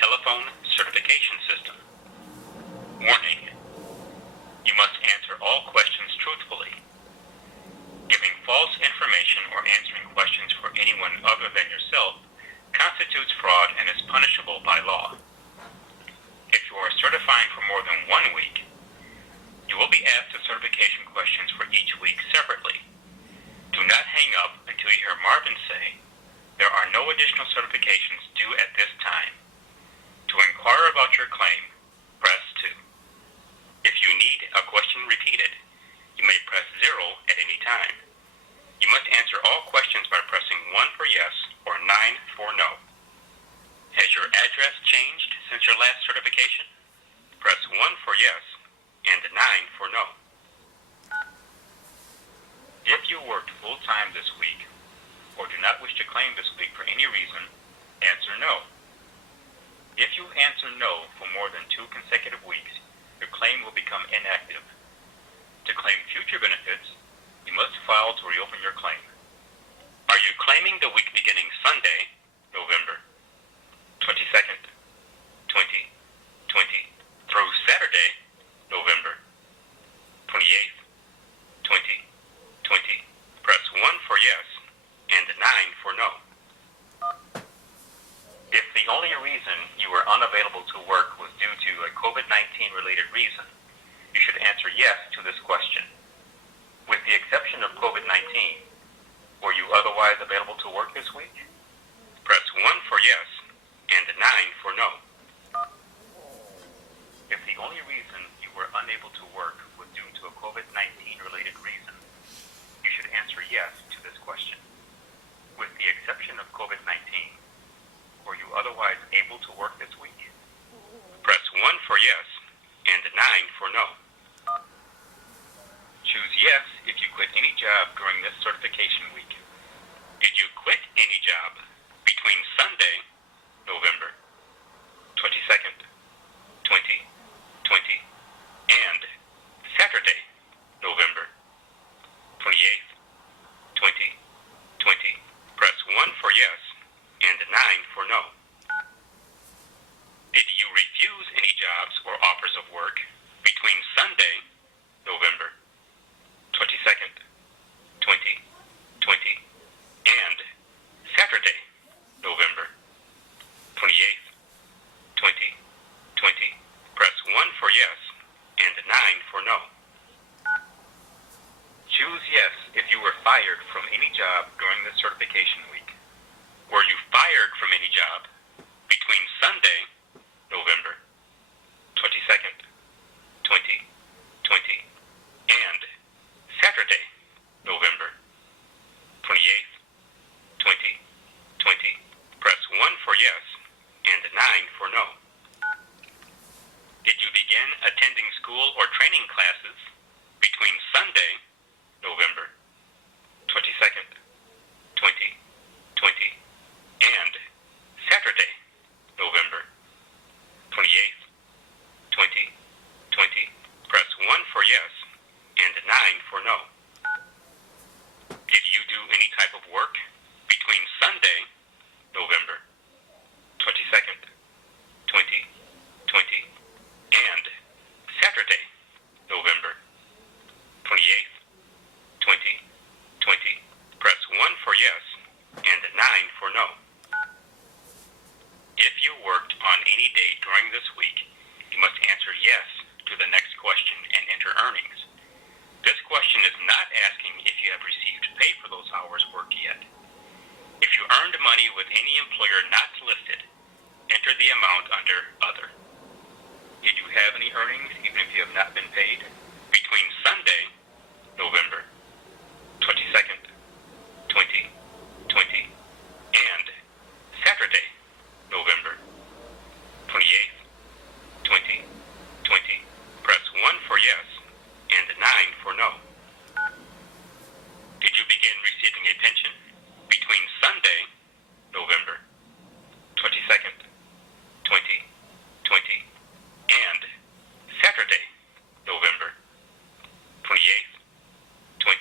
telephone certification system. Warning: you must answer all questions truthfully. Giving false information or answering questions for anyone other than yourself constitutes fraud and is punishable by law. If you are certifying for more than 1 week, you will be asked the certification questions for each week separately. Do not hang up until you hear Marvin say, "There are no additional certifications due at this time." To inquire about your claim, press 2. If you need a question repeated, you may press 0 at any time. You must answer all questions by pressing 1 for yes or 9 for no. Has your address changed since your last certification? Press 1 for yes and 9 for no. If you worked full-time this week or do not wish to claim this week for any reason, answer no. If you answer no for more than 2 consecutive weeks, your claim will become inactive. To claim future benefits, you must file to reopen your claim. Are you claiming the week beginning Sunday, November 22nd, 2020 through Saturday, November 28th, 2020? Press 1 for yes and 9 for no. If the only reason you were unavailable to work was due to a COVID-19 related reason, you should answer yes to this question. With the exception of COVID-19, were you otherwise available to work this week? Press 1 for yes and 9 for no. If the only reason you were unable to work was due to a COVID-19 related reason, you should answer yes to this question. With the exception of COVID-19, were you otherwise able to work this week? Press 1 for yes and 9 for no. Choose yes if you quit any job during this certification week. Did you quit any job between Sunday, November 22nd, 2020, and Saturday, November 28th, 2020? Press 1 for yes and 9 for no. Did you refuse any jobs or offers of work between Sunday, November 22nd, 2020, and Saturday, November 28th, 2020? Press 1 for yes and 9 for no. Choose yes if you were fired from any job during the certification week. Were you fired from any job between Sunday, November 22nd, 2020, and Saturday, November 28th, 2020? Press 1 for yes and 9 for no. Did you begin attending school or training classes between Sunday, November 22nd, 2020, and Saturday, November 28th, 2020? Press 1 for yes and 9 for no. Did you do any type of work between Sunday, November 22nd, 2020, and Saturday, November 28th, 2020? Press 1 for yes and 9 for no. If you worked on any day during this week, you must answer yes to the next question and enter earnings. This question is not asking if you have received pay for those hours worked yet. If you earned money with any employer not listed, enter the amount under Other. Did you have any earnings even if you have not been paid between Sunday, November 22nd, 2020, and Saturday, November 28th, 2020? Press 1 for yes and 9 for no. Did you begin receiving a pension between Sunday, November 22nd, 2020, and Saturday, November 28th,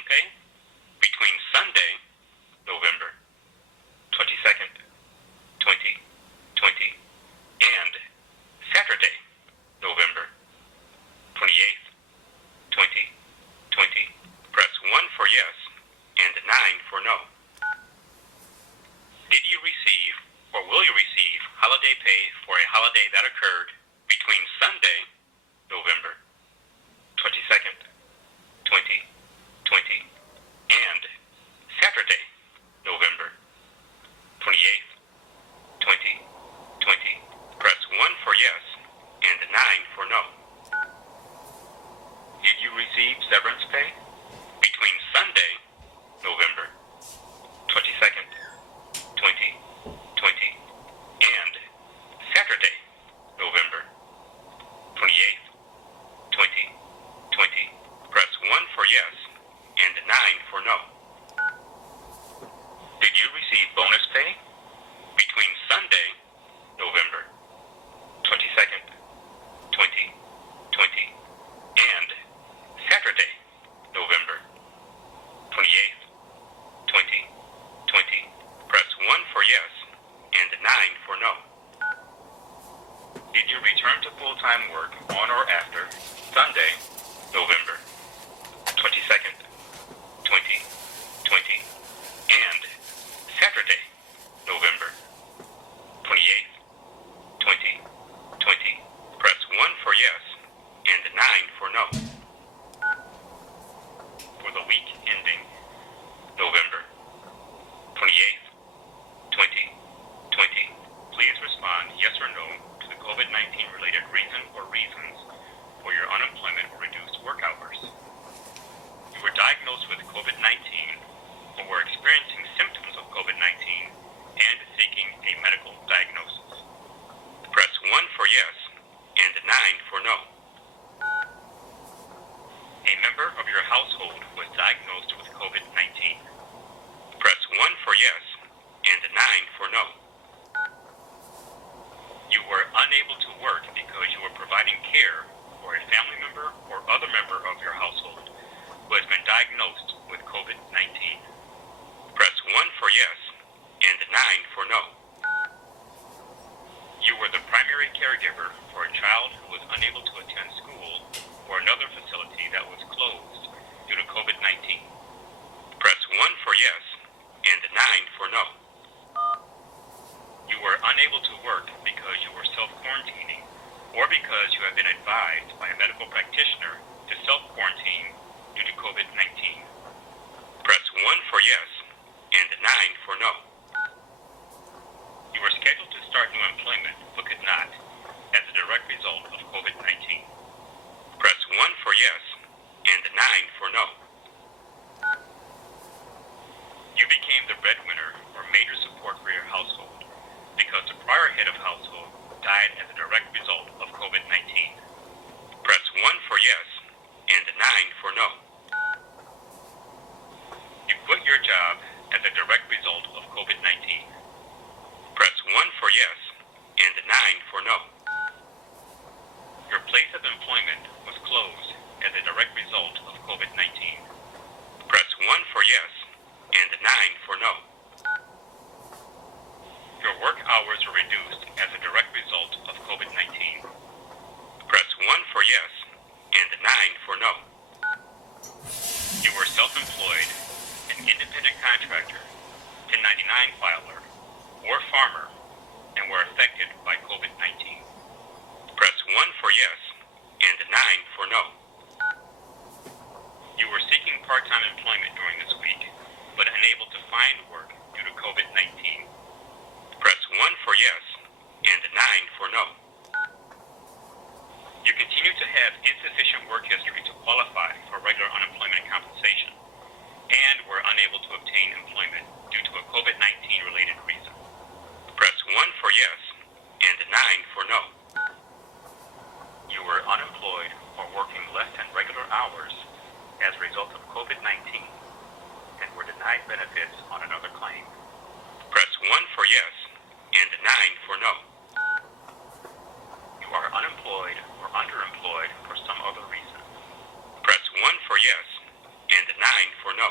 vacation pay between Sunday, November 22nd, 2020, and Saturday, November 28th, 2020. Press 1 for yes and 9 for no. Did you receive or will you receive holiday pay for a holiday that occurred between Sunday, November 22nd, 2020, and Saturday, November 28th, 2020? Press 1 for yes and 9 for no. Did you receive severance pay between Sunday, November 22nd, 2020, and Saturday, November 28th, 2020? Press 1 for yes and 9 for no. Did you receive bonus pay between Sunday, November 22nd, 2020, and Saturday, November 28th, 2020? Press 1 for yes and 9 for no. Did you return to full-time work on or after Sunday, November 22nd, 2020, and Saturday, November 28th, 2020? Press 1 for yes and 9 for no. For the week ending November 28th, 2020, please respond yes or no to the COVID-19 related reason or reasons for your unemployment or reduced work hours. You were diagnosed with COVID-19 or were experiencing symptoms of COVID-19 and seeking a medical diagnosis. Press 1 for yes and 9 for no. A member of your household was diagnosed with COVID-19. Press 1 for yes and 9 for no. You were unable to work because you were providing care for a family member or other member of your household who has been diagnosed with COVID-19. Press 1 for yes and 9 for no. You were the primary caregiver for a child who was unable to attend school or another facility that was closed due to COVID-19. Press 1 for yes and 9 for no. You were unable to work because you were self-quarantining or because you have been advised by a medical practitioner to self-quarantine due to COVID-19. Press 1 for yes and 9 for no. You were scheduled to start new employment but could not as a direct result of COVID-19. Press 1 for yes and 9 for no. You became the breadwinner or major support for your household because the prior head of household died as a direct result of COVID-19. Press 1 for yes and 9 for no. You quit your job as a direct result of COVID-19. Press 1 for yes and 9 for no. Your place of employment was closed as a direct result of COVID-19. Press 1 for yes and 9 for no. Your work hours were reduced as a direct result of COVID-19. Press 1 for yes and 9 for no. You were self-employed, an independent contractor, 1099 filer, or farmer, and were affected by COVID-19. Press 1 for yes and 9 for no. You were seeking part-time employment during this week, but unable to find work due to COVID-19. Press 1 for yes and 9 for no. You continue to have insufficient work history to qualify for regular unemployment compensation and were unable to obtain employment due to a COVID-19 related reason. Press 1 for yes and 9 for no. You were unemployed or working less than regular hours as a result of COVID-19 and were denied benefits on another claim. Press 1 for yes and 9 for no. You are unemployed or underemployed for some other reason. Press 1 for yes and 9 for no.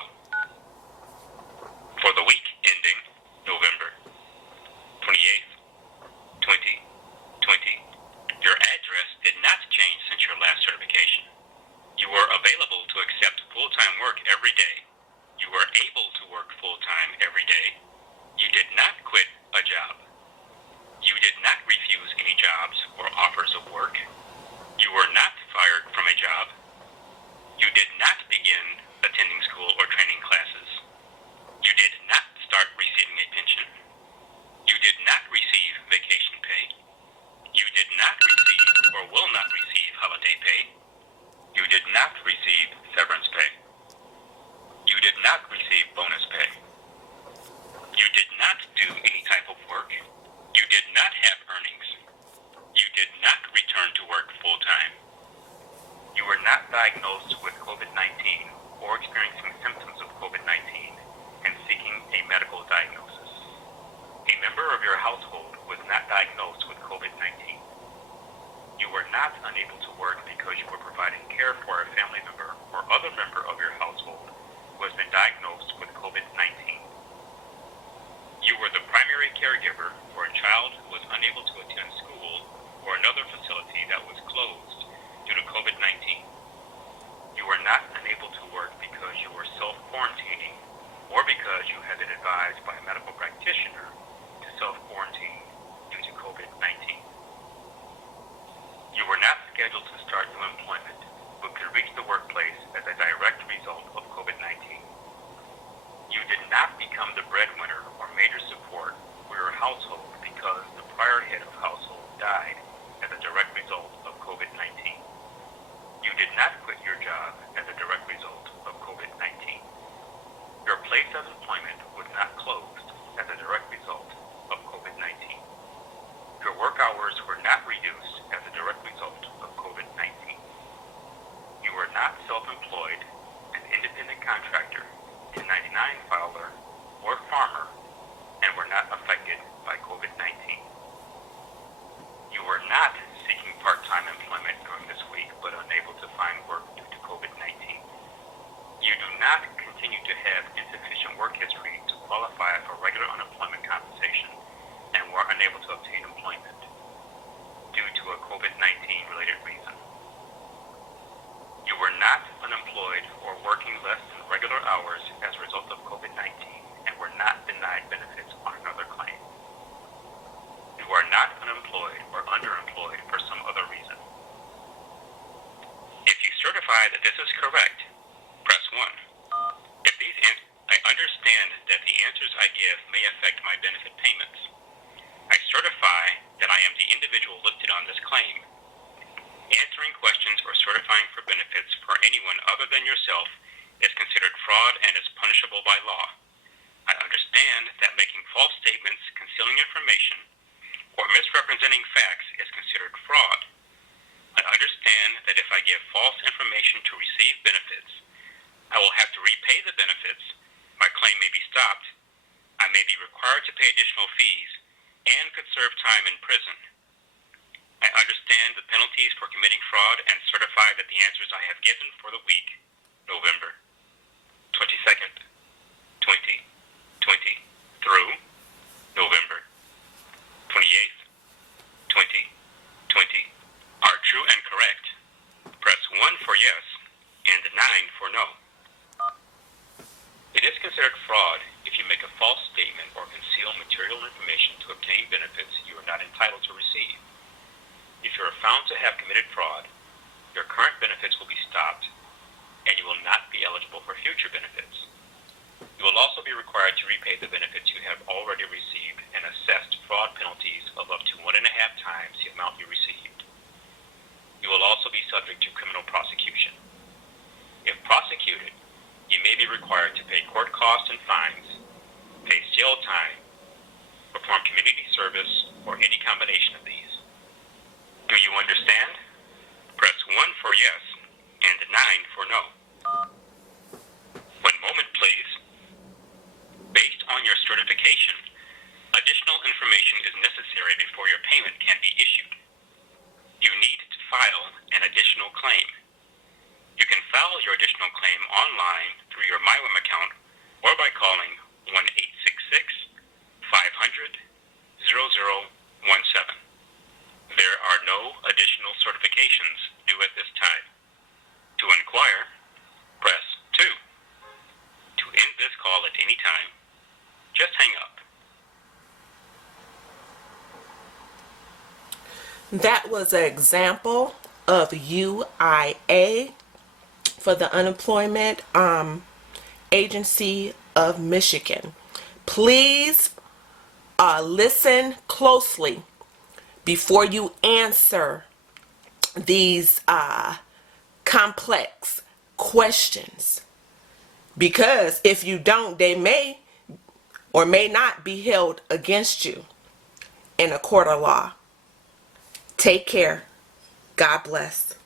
full-time. You were not diagnosed with COVID-19 or experiencing symptoms of COVID-19 and seeking a medical diagnosis. A member of your household was not diagnosed with COVID-19. You were not unable to work because you were providing care for a family member or other member of your household who has been diagnosed with COVID-19. You were the primary caregiver for a child who was unable to attend school or another facility that was closed due to COVID-19. You were not unable to work because you were self-quarantining or because you had been advised by a medical practitioner to self-quarantine due to COVID-19. You were not scheduled to start new employment, but could reach the workplace as a direct result of COVID-19. You did not become the breadwinner or major support for your household because the prior head of household died as a direct result of COVID-19. You did not quit your job as a direct result of COVID-19. Your place of employment was not closed as a direct result of COVID-19. Your work hours were not reduced as a direct result of COVID-19. You were not self-employed, an independent contractor, 1099 filer, or farmer, and were not affected by COVID-19. You were not seeking part-time employment during this week but unable to find work due to COVID-19. You do not continue to have insufficient work history to qualify for regular unemployment compensation and were unable to obtain employment due to a COVID-19 related reason. You were not unemployed or working less than regular hours as a result of COVID-19 and were not denied benefits on another claim. You are not unemployed or underemployed for some other reason. If you certify that this is correct, press 1. If these I understand that the answers I give may affect my benefit payments. I certify that I am the individual listed on this claim. Answering questions or certifying for benefits for anyone other than yourself is considered fraud and is punishable by law. I understand that making false statements, concealing information, or misrepresenting facts is considered fraud. I understand that if I give false information to receive benefits, I will have to repay the benefits, my claim may be stopped, I may be required to pay additional fees, and could serve time in prison. I understand the penalties for committing fraud and certify that the answers I have given for the week, November 22nd, 2020 through November 28th, 2020 are true and correct. Press 1 for yes and 9 for no. It is considered fraud if you make a false statement or conceal material information to obtain benefits you are not entitled to receive. If you are found to have committed fraud, your current benefits will be stopped and you will not be eligible for future benefits. You will also be required to repay the benefits you have already received and assessed fraud penalties of up to 1.5 times the amount you received. You will also be subject to criminal prosecution. If prosecuted, you may be required to pay court costs and fines, face jail time, perform community service, or any combination of these. Do you understand? Press 1 for yes and 9 for no. 1 moment, please. Based on your certification, additional information is necessary before your payment can be issued. You need to file an additional claim. You can file your additional claim online through your MyWim account or by calling 1-866-500-0017. There are no additional certifications due at this time. To inquire, press 2. To end this call at any time, just hang up. That was an example of UIA for the Unemployment Agency of Michigan. Please listen closely before you answer these complex questions, because if you don't, they may or may not be held against you in a court of law. Take care. God bless.